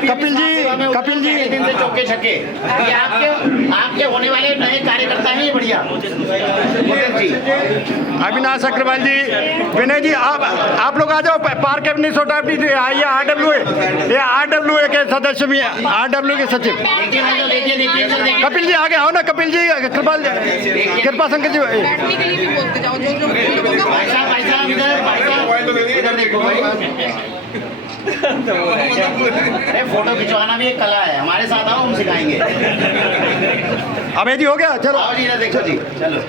कपिल जी दिन से चौके छक्के, ये आपके होने वाले नए कार्यकर्ता हैं, ये बढ़िया जी। अविनाश अग्रवाल जी, विनय जी, आप लोग आ जाओ, पार्क एवेन्यू सोसाइटी से आइए। RWA के सदस्य भी, RWA के सचिव कपिल जी आगे आओ ना। कपिल जी, कृपा शंकर जी, इधर देखो भाई, फोटो खिंचवाना भी एक कला है, हमारे साथ आओ, हम सिखाएंगे। अबे जी हो गया, चलो आओ जी, इधर देखो जी, चलो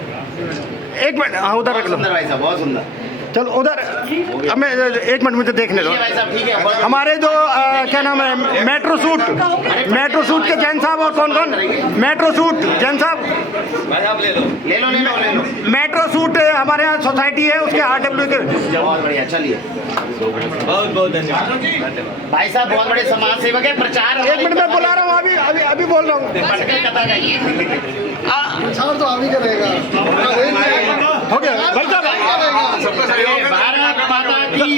1 मिनट, हाँ उधर रख लो। सुंदर भाई साहब, बहुत सुंदर। चलो उधर, अब मैं 1 मिनट मुझे देखने दो। भाई साहब ठीक है। हमारे जो क्या नाम है, मेट्रो सूट के जैन साहब, और कौन कौन, मेट्रो सूट जैन साहब, ले लो। मेट्रो सूट हमारे यहाँ सोसाइटी है, उसके RWA के। बहुत बढ़िया, चलिए, बहुत धन्यवाद भाई साहब, बहुत बड़े समाज सेवक है। प्रचार 1 मिनट में बुला रहा हूँ, अभी बोल रहा हूँ। कथा जाइए, तो अभी करेगा, हो गया भाई साहब, भारत माता की।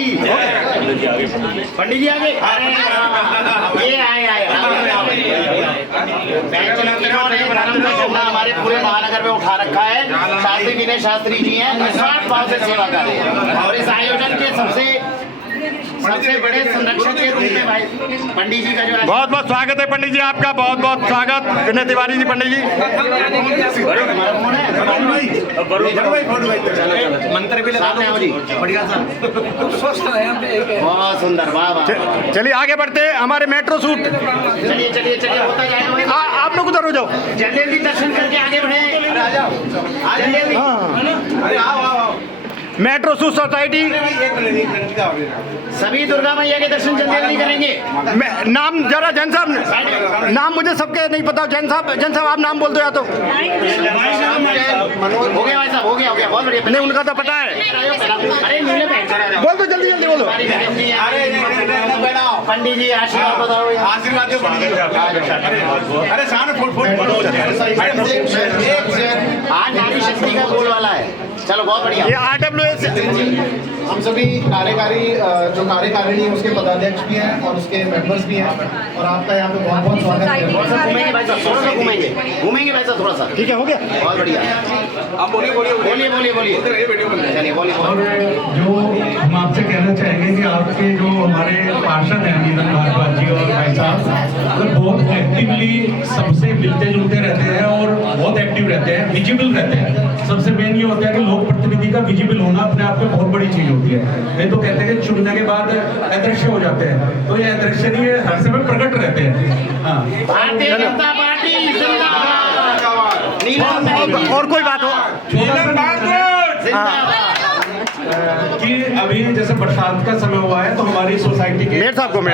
पंडित जी आगे, ये आए बैंक चलाने और धर्म का झंडा हमारे पूरे महानगर में उठा रखा है। शास्त्री विनय शास्त्री जी हैं, निस्वार्थ भाव से सेवा कर रहे हैं, और इस आयोजन के सबसे बड़े संरक्षक के रूप में भाई पंडित जी का जो बहुत बहुत स्वागत है पंडित जी, आपका बहुत बहुत स्वागत। विनय तिवारी जी, पंडित जी मंत्र भी लगा दो जी, बढ़िया सा, बहुत सुंदर, वाह। चलिए आगे बढ़ते हैं, हमारे मेट्रो सूट। चलिए होता जाएगा। आप लोग उधर हो जाओ, जल्दी दर्शन करके आगे बढ़े, आ जाओ जल्दी। अरे आओ। मेट्रो सूट सोसाइटी, सभी दुर्गा मैया के दर्शन जल्दी करेंगे। नाम जरा जैन साहब, नाम मुझे सबके नहीं पता। जैन साहब आप नाम बोल दो या तो। हो गया भाई साहब, हो गया बहुत बढ़िया। नहीं, उनका तो पता है। अरे बोल दो, जल्दी बोलो। पंडित जी आशीर्वाद बताओ, आज नारी शक्ति का बोल वाला है। चलो बहुत बढ़िया। ये RWA से हम सभी कार्यकारी जो कार्यकारिणी है उसके पदाध्यक्ष भी हैं और उसके मेंबर्स भी हैं, और आपका यहाँ पे बहुत बहुत स्वागत है। घूमेंगे भाई साहब, थोड़ा सा घूमेंगे भाई साहब, थोड़ा सा। ठीक है, हो गया, बहुत बढ़िया। आप बोलिए। चलिए बोलिए। जो हम आपसे कहना चाहेंगे कि आपके जो हमारे पार्षद हैं नीलम भारद्वाज जी और भाई साहब, मतलब बहुत एक्टिवली सबसे मिलते जुलते रहते हैं और बहुत एक्टिव रहते हैं, विजिबल रहते हैं। सबसे मेन ये होता है कि लोक प्रतिनिधि का विजिबल होना अपने आप में बहुत बड़ी चीज होती है। ये तो कहते हैं कि चुनने के बाद अदृश्य हो जाते हैं, तो ये अदृश्य नहीं है, हर समय प्रकट रहते हैं। हाँ, भारतीय जनता पार्टी जिंदाबाद। और कोई बात हो कि अभी जैसे बरसात का समय हुआ है तो हमारी सोसाइटी के मेयर साहब में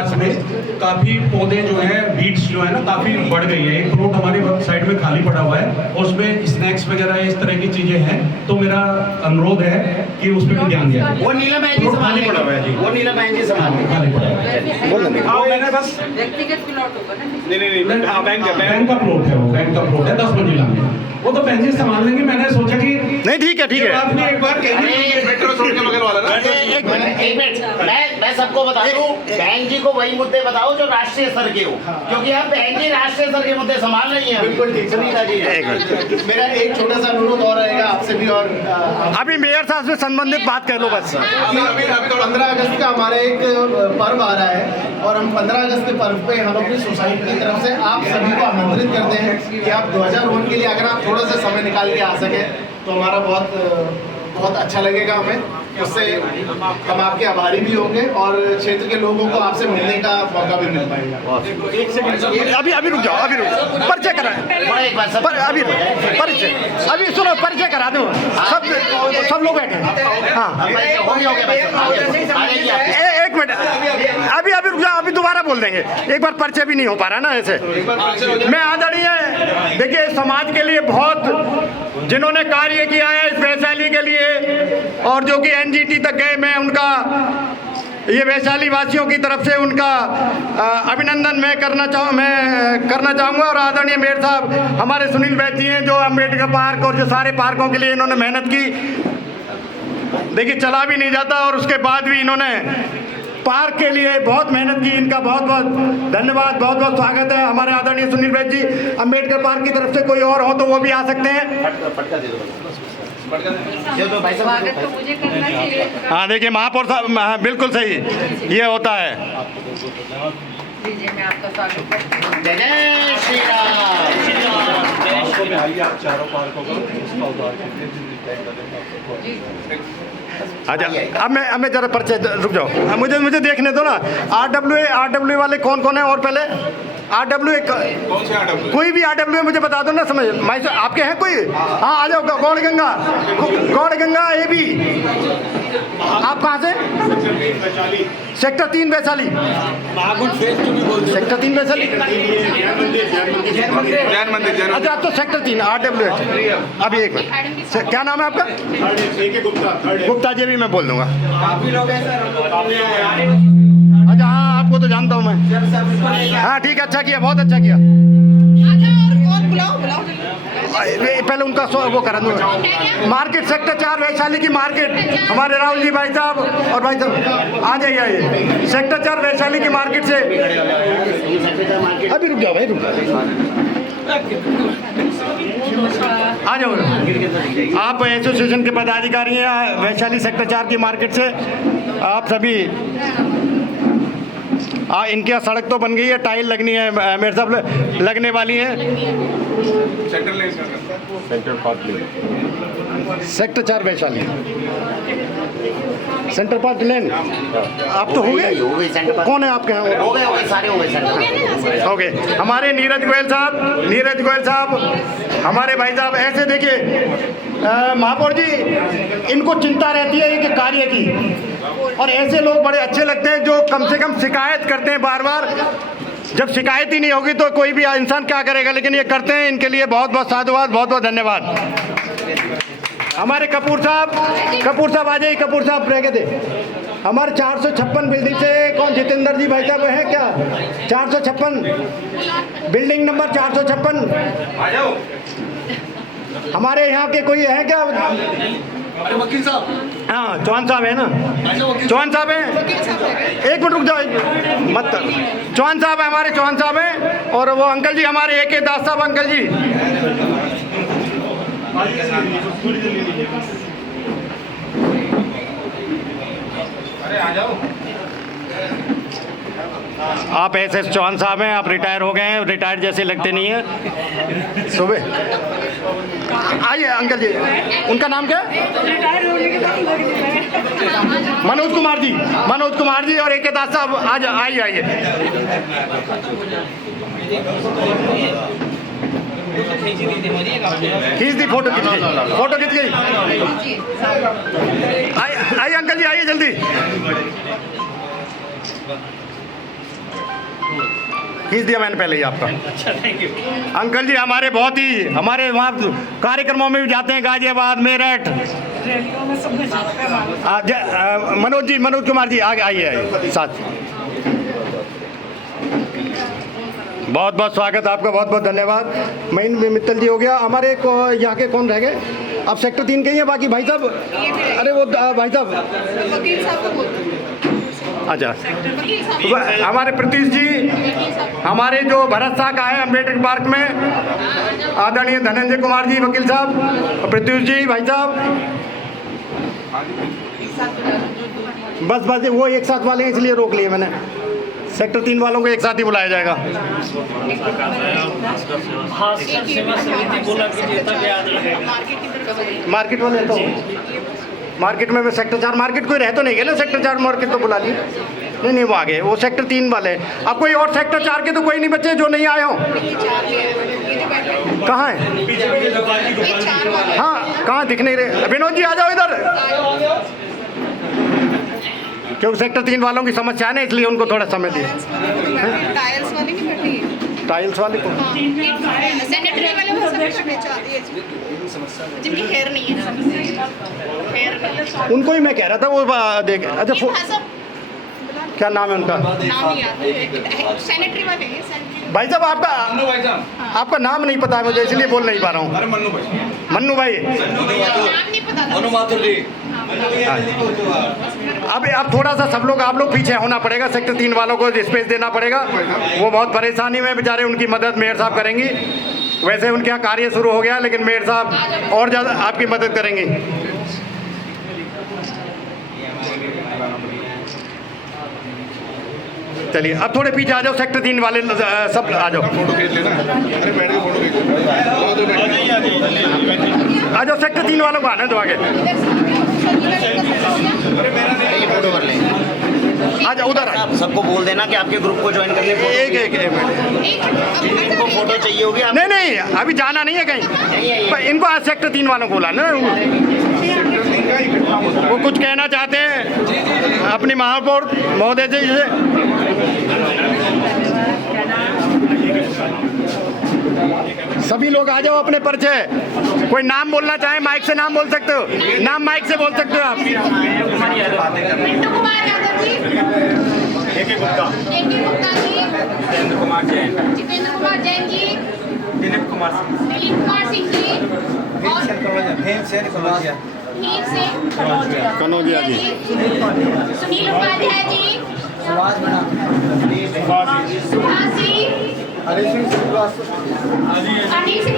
काफी पौधे जो है, बीट्स जो है ना, काफी बढ़ गई है। एक प्लॉट हमारी साइड में खाली पड़ा हुआ है, उसमें स्नैक्स वगैरह इस तरह की चीजें हैं, तो मेरा अनुरोध है कि उस पर भी ध्यान दिया। वो नीलम बहन जी संभाल पड़ा हुआ है जी, वो नीलम बहन जी संभाल खाली पड़ा हुआ है। मैंने बस व्यक्तिगत प्लॉट होगा ना। नहीं, बैंक का प्लॉट है, वो बैंक का प्लॉट है 10 मंजिला में, वो तो बहन जी संभाल लेंगे। मैंने सोचा कि नहीं, ठीक है आपने एक बार एक मिनट, मैं सबको बता दूं, बहन जी को वही मुद्दे बताओ जो राष्ट्रीय स्तर के हो, क्योंकि अब बहन जी राष्ट्रीय स्तर के मुद्दे संभाल रही हैं। बिल्कुल ठीक, सुनीता जी। मेरा एक छोटा सा अनुरोध और रहेगा आपसे भी, और अभी मेयर साहब से संबंधित बात कह लो बस। 15 अगस्त का हमारा एक पर्व आ रहा है, और हम 15 अगस्त के पर्व पे हम अपनी सोसाइटी की तरफ से आप सभी को आमंत्रित करते हैं कि आप ध्वजारोहण के लिए अगर आप थोड़ा सा समय निकाल के आ सके तो हमारा बहुत अच्छा लगेगा हमें। उससे हम आपके आभारी भी होंगे और क्षेत्र के लोगों को आपसे मिलने का मौका भी मिल पाएगा। एक सेकंड, अभी रुक जाओ, परिचय कराएं। अभी सुनो, परिचय करा दो, सब लोग बैठे। हाँ, हो गया भाई साहब, एक मिनट, अभी रुक जाओ, अभी दोबारा बोल देंगे। एक बार परिचय भी नहीं हो पा रहा ना ऐसे। मैं आदरणीय, देखिए समाज के लिए बहुत जिन्होंने कार्य किया है इस वैशाली के लिए, और जो कि NGT तक गए, मैं उनका ये वैशाली वासियों की तरफ से उनका अभिनंदन मैं करना चाहूँगा। और आदरणीय मेयर साहब हमारे सुनील वैद्य जी हैं, जो अम्बेडकर पार्क और जो सारे पार्कों के लिए इन्होंने मेहनत की। देखिए चला भी नहीं जाता और उसके बाद भी इन्होंने पार्क के लिए बहुत मेहनत की, इनका बहुत बहुत धन्यवाद, बहुत बहुत स्वागत है। हमारे आदरणीय सुनील वैद्य जी, अम्बेडकर पार्क की तरफ से कोई और हो तो वो भी आ सकते हैं। स्वागत तो मुझे करना चाहिए। हाँ देखिए महापौर साहब, हाँ, बिल्कुल सही, ये होता है। दीजिए, मैं आपका स्वागत करती हूँ। जय जय श्री राम। अच्छा, अब मैं जरा परिचय रुक जाओ, मुझे देखने दो ना। आरडब्ल्यू वाले कौन कौन है? और पहले आरडब्ल्यू कोई भी आरडब्ल्यू मुझे बता दो ना, समझ माई साहब आपके हैं कोई? हाँ आ जाओ। गौड़ गंगा ए भी। आप कहाँ से? सेक्टर 3 वैशाली। सेक्टर 3 वैशाली। अच्छा आप तो सेक्टर 3 आरडब्ल्यू। अभी एक मिनट, क्या नाम है आपका? गुप्ता जी भी मैं बोल दूंगा। अच्छा हाँ, आपको तो जानता हूँ मैं। हाँ ठीक है, अच्छा किया, बहुत अच्छा किया। पहले उनका वो करा दूंगा। मार्केट सेक्टर 4 वैशाली की मार्केट, हमारे राहुल जी भाई साहब और भाई साहब आ जाइए, आइए। सेक्टर 4 वैशाली की मार्केट से अभी रुक जाओ भाई, रुक जाओ, आ जाओ। आप एसोसिएशन के पदाधिकारी हैं वैशाली सेक्टर 4 की मार्केट से। आप सभी इनके यहाँ सड़क तो बन गई है, टाइल लगनी है मेरे साहब, लगने वाली है। सेक्टर 4 वैशाली सेंटर पार्ट लेन। आप तो हो गए कौन है आपके यहाँ? हो गए सारे हो गए सेंटर हो गए। हमारे नीरज गोयल साहब हमारे भाई साहब, ऐसे देखिए महापौर जी, इनको चिंता रहती है कि कार्य की, और ऐसे लोग बड़े अच्छे लगते हैं जो कम से कम शिकायत करते हैं बार बार। जब शिकायत ही नहीं होगी तो कोई भी इंसान क्या करेगा, लेकिन ये करते हैं, इनके लिए बहुत बहुत साधुवाद, बहुत बहुत धन्यवाद। हमारे कपूर साहब आ जाइए। कपूर साहब रह गए थे हमारे 456 बिल्डिंग से। कौन? जितेंद्र जी भाई साहब हैं क्या? 456 बिल्डिंग नंबर 456 आ जाओ। हमारे यहाँ के कोई है क्या? अरे वकील साहब। हाँ चौहान साहब है ना? चौहान साहब हैं, एक मिनट रुक जाओ मत। चौहान साहब है, हमारे चौहान साहब हैं। और वो अंकल जी हमारे AK दास साहब अंकल जी। अरे आ जाओ। आप SS चौहान साहब हैं, आप रिटायर हो गए हैं, रिटायर्ड जैसे लगते नहीं हैं। सुबह आइए अंकल जी, उनका नाम क्या है? मनोज कुमार जी और AK दास साहब आज आइए। खींच दी फोटो खींच गई। आइए अंकल जी, आइए जल्दी। खींच दिया मैंने पहले ही आपका। अच्छा थैंक यू अंकल जी। हमारे वहाँ कार्यक्रमों में भी जाते हैं, गाजियाबाद, मेरठ। मनोज कुमार जी आगे आइए साथ। बहुत बहुत स्वागत आपका, बहुत बहुत धन्यवाद। महीन मित्तल जी हो गया। हमारे यहाँ के कौन रह गए? आप सेक्टर 3 के ही हैं। बाकी भाई साहब, अरे वो भाई साहब, वकील साहब को बोलते हैं। अच्छा हमारे प्रतीश जी, हमारे जो भरत शाह का है अम्बेडकर पार्क में, आदरणीय धनंजय कुमार जी वकील साहब, और प्रत्युष जी भाई साहब। बस वो एक साथ वाले हैं, इसलिए रोक लिए मैंने। सेक्टर 3 वालों को एक साथ ही बुलाया जाएगा। मार्केट वाले तो मार्केट में सेक्टर 4 मार्केट कोई रह तो नहीं गया ना? सेक्टर 4 मार्केट तो बुला लिए। नहीं वो आ गए, वो सेक्टर 3 वाले। अब कोई और सेक्टर 4 के तो कोई नहीं बच्चे जो नहीं आए हों? कहाँ है? हाँ कहाँ दिख नहीं रहे? विनोद जी आ जाओ इधर, क्योंकि सेक्टर 3 वालों की समस्या है ना, इसलिए उनको थोड़ा समय दिए। टाइल्स वाले नहीं बैठी है। टाइल्स वाले को सैनिटरी वाले वो सब जिनकी हेयर नहीं है, हेयर कलर उनको ही मैं कह रहा था वो देख। अच्छा क्या नाम है उनका? नाम नहीं याद है। सैनिटरी वाले हैं, सैनिटरी। भाई साहब आपका नाम नहीं पता है मुझे, इसलिए बोल नहीं पा रहा हूँ। मन्नू भाई नाम नहीं पता था। अब थोड़ा सा सब लोग आप लोग पीछे होना पड़ेगा, सेक्टर 3 वालों को स्पेस देना पड़ेगा। वो बहुत परेशानी में बेचारे, उनकी मदद मेयर साहब करेंगी। वैसे उनके यहाँ कार्य शुरू हो गया, लेकिन मेयर साहब और ज़्यादा आपकी मदद करेंगी। चलिए अब थोड़े पीछे आ जाओ, सेक्टर 3 वाले सब आ जाओ, आ जाओ सेक्टर 3 वालों को आने दो आगे। फोटो कर लेंगे। आ जाओ उधर। आप सबको बोल देना कि आपके ग्रुप को ज्वाइन करने एक मिनट। इनको फोटो चाहिए होगी। आप नहीं नहीं, अभी जाना नहीं है कहीं, पर इनको आज सेक्टर 3 वालों को बुलाना। वो कुछ कहना चाहते हैं अपनी महापौर महोदय जी से। सभी लोग आ जाओ अपने परिचय। कोई नाम बोलना चाहे माइक से नाम बोल सकते हो, नाम माइक से बोल सकते हो आप। पिंटू कुमार यादव जी, गुप्ता जी, जितेंद्र कुमार जैन जी, दिलीप कुमार सिंह जी, और हीर सिंह कनौजिया जी, सुनील उपाध्याय जी, सुभाष जी, हरी सिंह श्रीवास्तव जी, हरी सिंह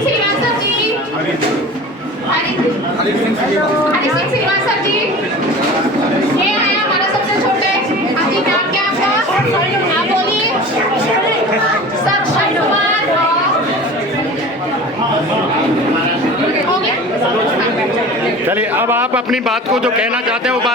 श्रीवास्तव जी। ये है हमारा सबसे छोटे। हाँ जी, नाम क्या है आपका? आप बोलिए। सब कुमार हो गया। चलिए अब आप अपनी बात को जो कहना चाहते हैं वो बात